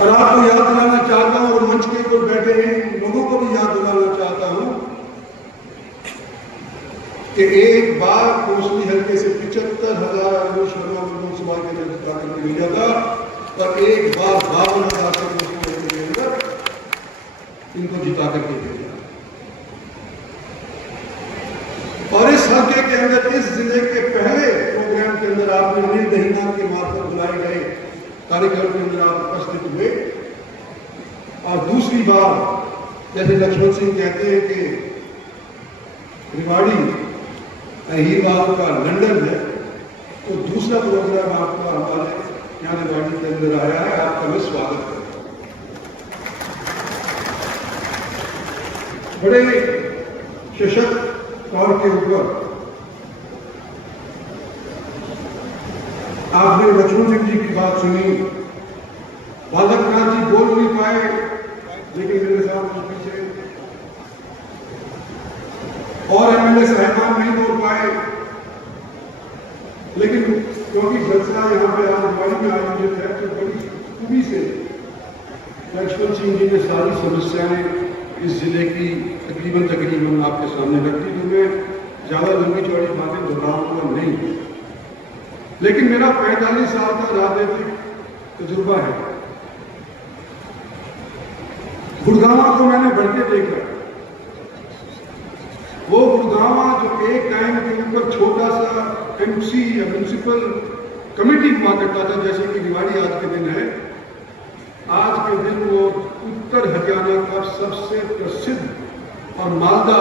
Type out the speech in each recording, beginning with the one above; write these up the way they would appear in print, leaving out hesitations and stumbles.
और आपको याद दिलाना चाहता हूं और मंच के ऊपर बैठे हैं लोगों को भी याद दिलाना चाहता हूं कि एक बार कोसली हल्के से 75,000 शर्मा लोकसभा के अंदर जिता करके मिला था और एक बार 52,000 से कोसली हल्के के अंदर इनको जिता करके भेजा। और इस हल्के के अंदर इस जिले के पहले प्रोग्राम के अंदर आपने अनिल दहीना के मार्फत बुलाए गए कार्यक्रम के अंदर आप उपस्थित हुए। और दूसरी बार जैसे लक्ष्मण सिंह कहते हैं कि रिवाड़ी हीरवाल का लंदन है, तो दूसरा प्रोग्राम आपका हमारे यहाँ रिवाड़ी के अंदर आया है। आपका मैं स्वागत करता हूँ। बड़े सशक्त तौर के ऊपर आपने लक्ष्मण सिंह जी की बात सुनी। बालकनाथ जी बोल नहीं पाए लेकिन मेरे साथ पीछे और एमएलए साहबान नहीं बोल पाए, लेकिन क्योंकि जलसा यहाँ पे आज रिवाड़ी में आयोजित है तो बड़ी खूबी से लक्ष्मण सिंह जी ने सारी समस्याएं इस जिले की तकरीबन आपके सामने रखी। तो मैं ज्यादा लंबी चौड़ी बातें दोहराऊंगा नहीं, लेकिन मेरा 45 साल का राजनीतिक तजुर्बा है। गुड़गांव को मैंने बढ़ के देखा। वो गुड़गांव जो एक टाइम के ऊपर छोटा सा एमसी या म्यूनिसिपल कमेटी हुआ करता था, जैसे कि रिवाड़ी आज के दिन है, आज के दिन वो उत्तर हरियाणा का सबसे प्रसिद्ध और मालदा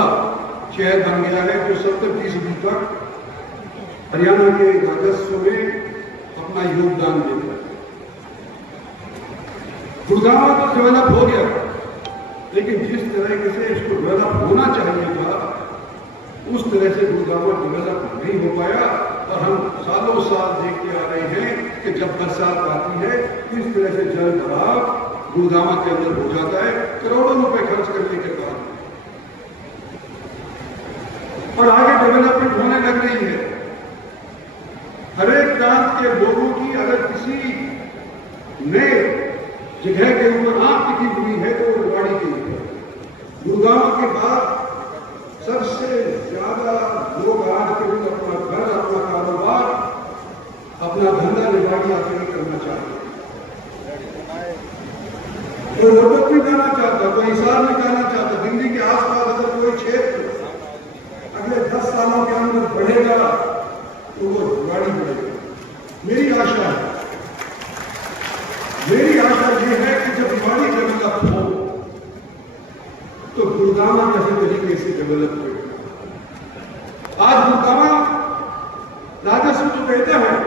शहर बन गया है, जो 70% तक हरियाणा के राजस्व में अपना योगदान देता है। गुड़गांव तो डेवलप हो गया, लेकिन जिस तरह से इसको डेवलप होना चाहिए था उस तरह से गुड़गांव डेवलप नहीं हो पाया। और हम सालों साल देखते आ रहे हैं कि जब बरसात आती है किस तरह से जल भराव गुड़गांव के अंदर हो जाता है, करोड़ों रुपए खर्च करने के बाद। और आगे डेवलपमेंट होने लग रही है। हर एक प्रांत के लोगों की अगर किसी नए जगह के ऊपर आंख टिकी हुई है तो रिवाड़ी के ऊपर। गुड़गांव के बाद सबसे ज्यादा लोग आज के दिन अपना घर, अपना कारोबार, अपना धंधा रिवाड़ी आकर करना चाहते हैं। कोई रोहतक निकालना चाहता, कोई हिसार निकालना चाहता। दिल्ली के आसपास अगर कोई क्षेत्र अगले 10 सालों के अंदर बढ़ेगा तो वो रिवाड़ी बढ़ेगा। मेरी आशा ये है कि जब रिवाड़ी डेवलप हो तो गुड़गांव कैसे तरीके से डेवलप होगा। आज गुड़गांव राजस्व तो कहते हैं,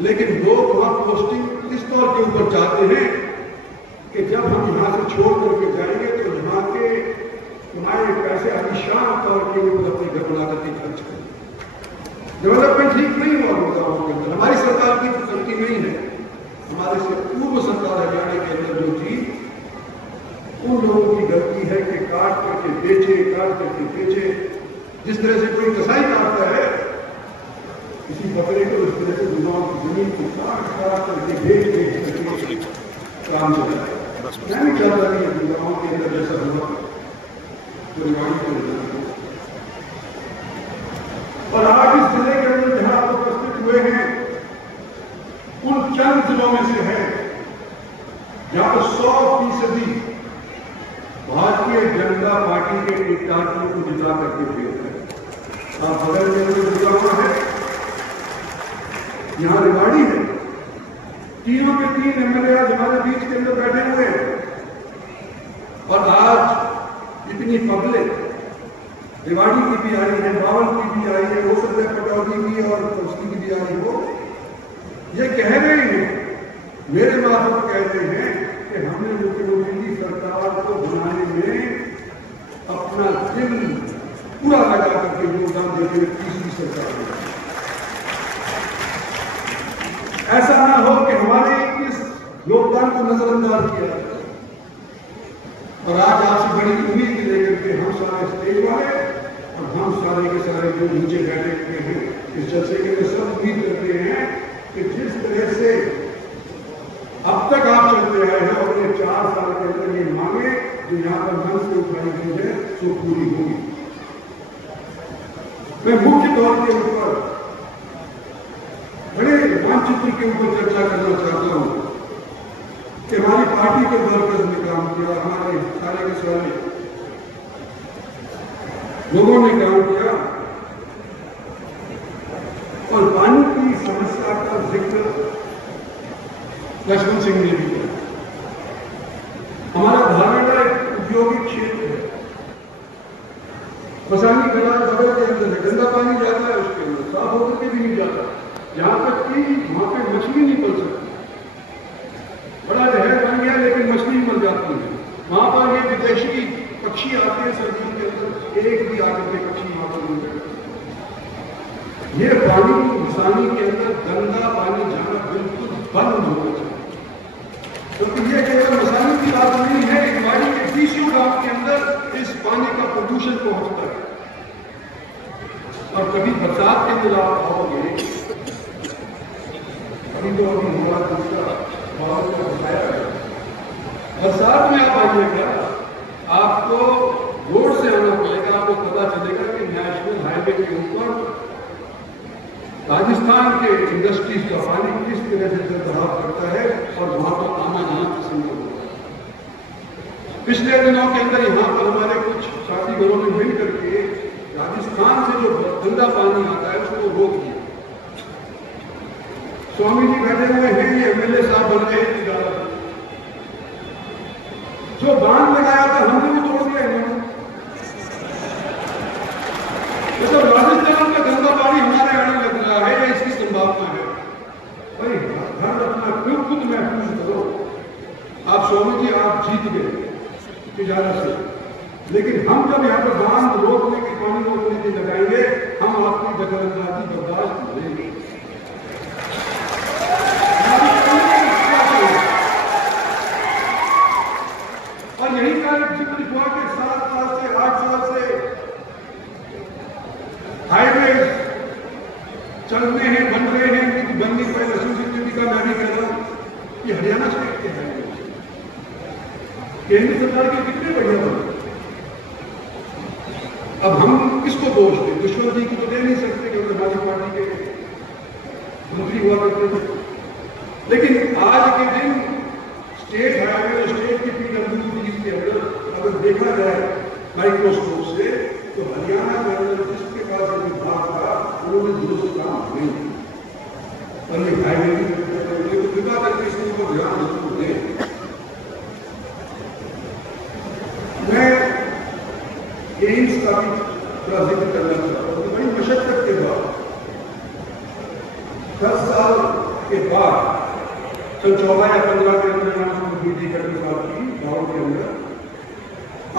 लेकिन लोग वहां पोस्टिंग इस तौर के ऊपर चाहते हैं कि जब हम यहां से छोड़ करके जाएंगे तो यहाँ के कमाए पैसे अभिशान तौर के ऊपर अपने घर बना करके खर्च करें। डेवलपमेंट ठीक नहीं हुआ गुड़गांव के अंदर। हमारी सरकार की तो गलती नहीं है, हमारे से पूर्व सरकार हरियाणा के अंदर जो थी उन लोगों की गलती है कि काट करके बेचे। जिस तरह से कोई कसाई काटता है किसी बकरे को, इस तरह से गुड़गांव की जमीन को काट करके बेच काम चल रहा है। मैं नहीं चाहता कि गुड़गांव के अंदर जैसा हुआ तो रिवाड़ी को लेना। और आज इस जिले के अंदर जहां आप उपस्थित हुए हैं उन चंद जिलों में से है जहां पर 100% भारतीय जनता पार्टी के प्रत्याशियों को जिता करके भेजा है। आप बगल में गुड़गांव है, यहां रिवाड़ी है। तीनों के 3 एमएलए आज हमारे बीच के अंदर बैठे हुए हैं। और आज इतनी पब्लिक रिवाड़ी की भी आई है, बावल की भी आई है, हो सकता है पटौदी की और उसकी की भी आई हो। ये कह रहे हैं, मेरे मार्फत कह रहे हैं कि हमने मुख्यमंत्री की सरकार को बनाने में अपना दिल पूरा लगा करके योगदान देते हुए तीसरी सरकार में। ऐसा ना हो कि हमारे इस योगदान को नजरअंदाज किया जाए। और आज आपसे बड़ी उम्मीद लेकर के हम सारे स्टेज वाले और हम सारे के सारे जो नीचे बैठे हुए हैं इस जलसे के लिए सब उम्मीद करते हैं कि जिस तरह से अब तक आप चलते से आए हैं और ये 4 साल के अंदर ये मांगे जो यहाँ पर मन से उठाई गई है सो पूरी होगी। मैं मुख्य तौर के ऊपर बड़े मानचित्र के ऊपर चर्चा करना चाहता हूं कि हमारी पार्टी के वर्कर्स ने काम किया, हमारे सारे के सारे लोगों ने काम किया और पानी की समस्या का जिक्र लक्ष्मण सिंह ने भी किया। हमारा धारणा एक औद्योगिक क्षेत्र है, मसानी गला जगह के अंदर है, गंदा पानी जाता है उसके अंदर, साफ होकर के भी नहीं जाता, यहां तक कि वहां पे मछली नहीं पल सकती, बड़ा जहर बन गया लेकिन मछली मर जाती है। वहां पर ये विदेशी पक्षी आते हैं सर्दियों के अंदर, एक भी आकर के पक्षी वहां पर नहीं रहते। ये पानी मसानी के अंदर गंदा पानी जाना बिल्कुल बंद होना चाहिए, क्योंकि ये केवल मसानी की बात नहीं है, हमारी के टीसीयू गांव के अंदर इस पानी का प्रदूषण पहुंचता है। और कभी बरसात के अंदर आप आओगे, अभी तो अभी हुआ दूसरा माहौल को बताया है, बरसात में आप आइएगा, आपको रोड से आना पड़ेगा, आपको पता चलेगा कि नेशनल हाईवे के ऊपर राजस्थान के इंडस्ट्रीज का पानी किस तरह से बहाव करता है और वहां पर आना जाना पसंद होता है। पिछले दिनों के अंदर यहाँ पर हमारे कुछ साथी घरों में मिल करके राजस्थान से जो गंदा पानी आता है उसको रोक दिया। स्वामी जी बैठे हुए हैं, ये एमएलए साहब बन रहे हैं, जो बांध लगाया था हमने भी तोड़ दिया इन्होंने। तो राजस्थान का गंदा पानी हमारे आने लग रहा है या इसकी संभावना है? भाई ध्यान रखना, क्यों खुद महसूस करो। आप स्वामी जी आप जीत गए इजाजत से, लेकिन हम जब यहाँ पर बांध रोकने की पानी रोकने की लगाएंगे, हम आपकी दखलंदाजी बर्दाश्त करेंगे। और यही कारण जिक्र हुआ कि 7 साल से 8 साल से हाईवे चल रहे हैं, बन रहे हैं, क्योंकि बनने पर लक्ष्मण का मैं भी कह रहा हूं कि हरियाणा स्टेट के हाईवे केंद्र सरकार के कितने बढ़िया बने। अब हम किसको दोष दें? दुश्मन जी को तो दे नहीं सकते क्योंकि हमारी पार्टी के मंत्री हुआ करते थे, लेकिन आज के दिन स्टेट हाईवे, स्टेट की पीडब्ल्यूडी के अंदर अगर देखा जाए माइक्रोस्कोप से, तो हरियाणा के अंदर जिसके पास एक विभाग था उन्होंने दुरुस्त काम नहीं किया। और ये हाईवे की तो कृपा करके इसके ऊपर ध्यान जरूर दें। मैं एम्स का भी थोड़ा जिक्र करना चाहता हूँ। बड़ी मशक्कत के बाद 10 साल के बाद सन 14 या 15 के अंदर पीजी करने साल की गाँव के अंदर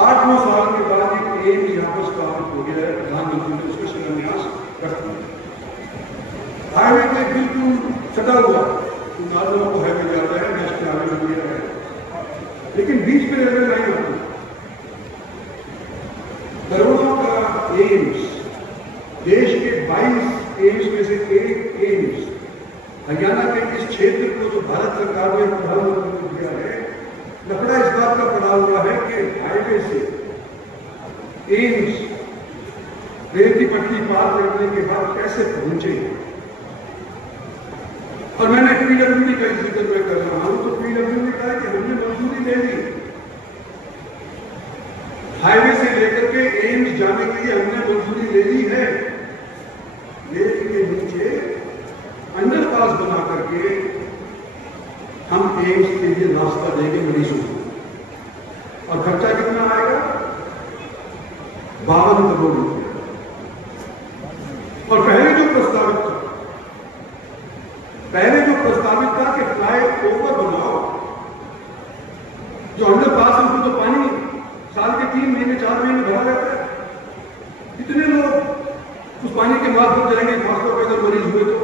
8-9 साल के बाद एक एम्स यहाँ पर स्थापित हो गया है। प्रधानमंत्री ने उसका शिलान्यास कर दिया। हाईवे पे बिल्कुल सटा हुआ नाजरों को हाईवे जाता है, नेशनल हाईवे हो गया है, लेकिन बीच में रेलवे लाइन आती है। करोड़ों का एम्स, देश के 22 एम्स में से एक एम्स हरियाणा के इस क्षेत्र को जो भारत सरकार ने प्रधानमंत्री को दिया है, लफड़ा इस बात का पड़ा हुआ है कि हाईवे से एम्स रेल की पटरी पार करने के बाद कैसे पहुंचे। और मैंने पीडब्ल्यूडी का जिक्र मैं कर रहा हूं, तो पीडब्ल्यूडी का कि हमने मंजूरी ले ली हाईवे से लेकर के एम्स जाने के लिए, हमने मंजूरी ले ली है। रेल के नीचे अंडरपास बना करके हम एम्स के लिए रास्ता देंगे मरीजों को। और खर्चा कितना आएगा? 52 करोड़ रुपये। और पहले जो प्रस्तावित था कि फ्लाई ओवर बनाओ, जो अंडरपास है उसमें तो पानी साल के 3 महीने 4 महीने भरा रहता है। कितने लोग उस पानी के माध्यम जाएंगे, खासतौर पर अगर मरीज हुए तो।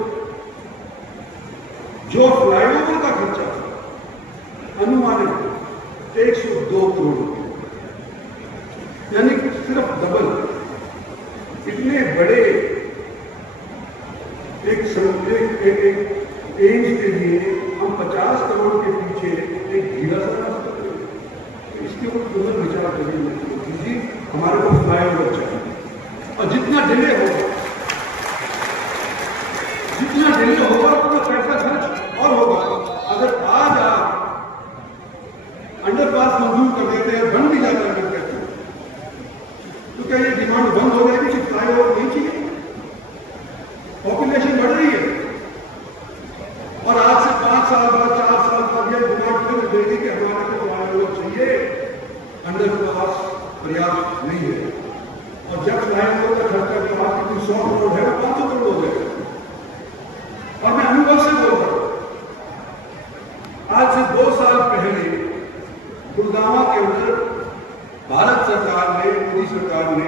जो फ्लाईओवर का खर्चा अनुमानित 102 करोड़ रुपये, यानी सिर्फ डबल। इतने बड़े एक एम्स के लिए हम 50 करोड़ के पीछे एक हमारे को फ्लाईओवर चाहिए, और जितना डिले होगा उतना पैसा खर्च और होगा। अगर आज आप अंडरपास मंजूर कर देते हैं, बन भी जाता है कहते हैं, तो क्या ये डिमांड बंद हो जाएगी कि फ्लाईओवर नहीं चाहिए? पॉपुलेशन बढ़ रही है और आज से 5 साल बाद 4 साल बाद यह डिमांड फिर देगी कि हमारे को फ्लाईओवर चाहिए, अंडरपास पर्याप्त नहीं है। और जब फ्लाईओवर का खर्चा जो आपकी 100 करोड़ है वो 500 करोड़ हो जाएगा। और मैं अनुभव से बोल रहा हूं, आज से 2 साल पहले गुड़गांव के अंदर भारत सरकार ने, मोदी सरकार ने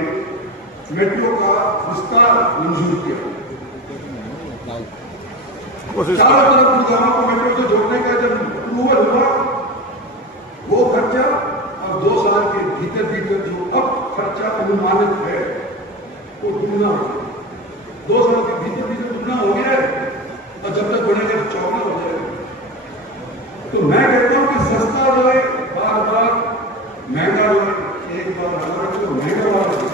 मेट्रो का विस्तार मंजूर किया। चारों तरफ गुड़गांव को मेट्रो से जोड़ने का जब अप्रूवल हुआ, वो खर्चा अब 2 साल के भीतर भीतर जो अब खर्चा अनुमानित है वो दुगना हो गया। 2 साल के भीतर भीतर दुगना हो गया है, और जब तक बढ़ेगा तो चौगुना हो जाएगा। तो मैं कहता हूं कि सस्ता रहे, बार बार महंगा रहे, एक बार हमारा तो महंगा वाला रहे।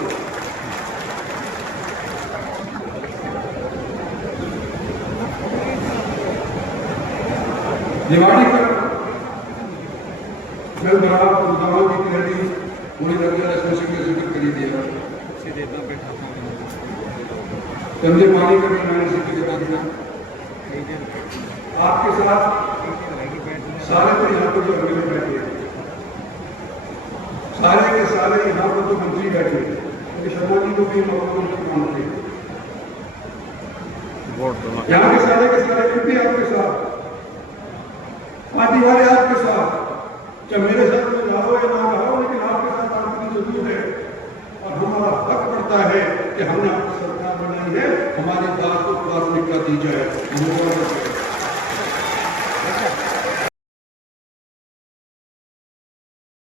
दिवाली पर जब बड़ा गुड़गांव की क्लैरिटी पूरी तरह एसोसिएशन का जिक्र करी दिया, गंदे पानी का भी मैंने जिक्र करा दिया। आपके साथ सारे तो यहाँ पर जो अगले बैठे सारे के सारे यहाँ पर तो मंत्री बैठे, क्योंकि शर्मा जी को भी मुख्यमंत्री मानते हैं, यहाँ के सारे एमपी आपके साथ, पार्टी वाले आपके साथ, चाहे मेरे साथ में रहो या ना रहो, लेकिन आपके साथ आपकी जरूर है। और हमारा हक पड़ता है कि हमने आपकी सरकार बनाई है, हमारी बात को प्राथमिकता दी जाए।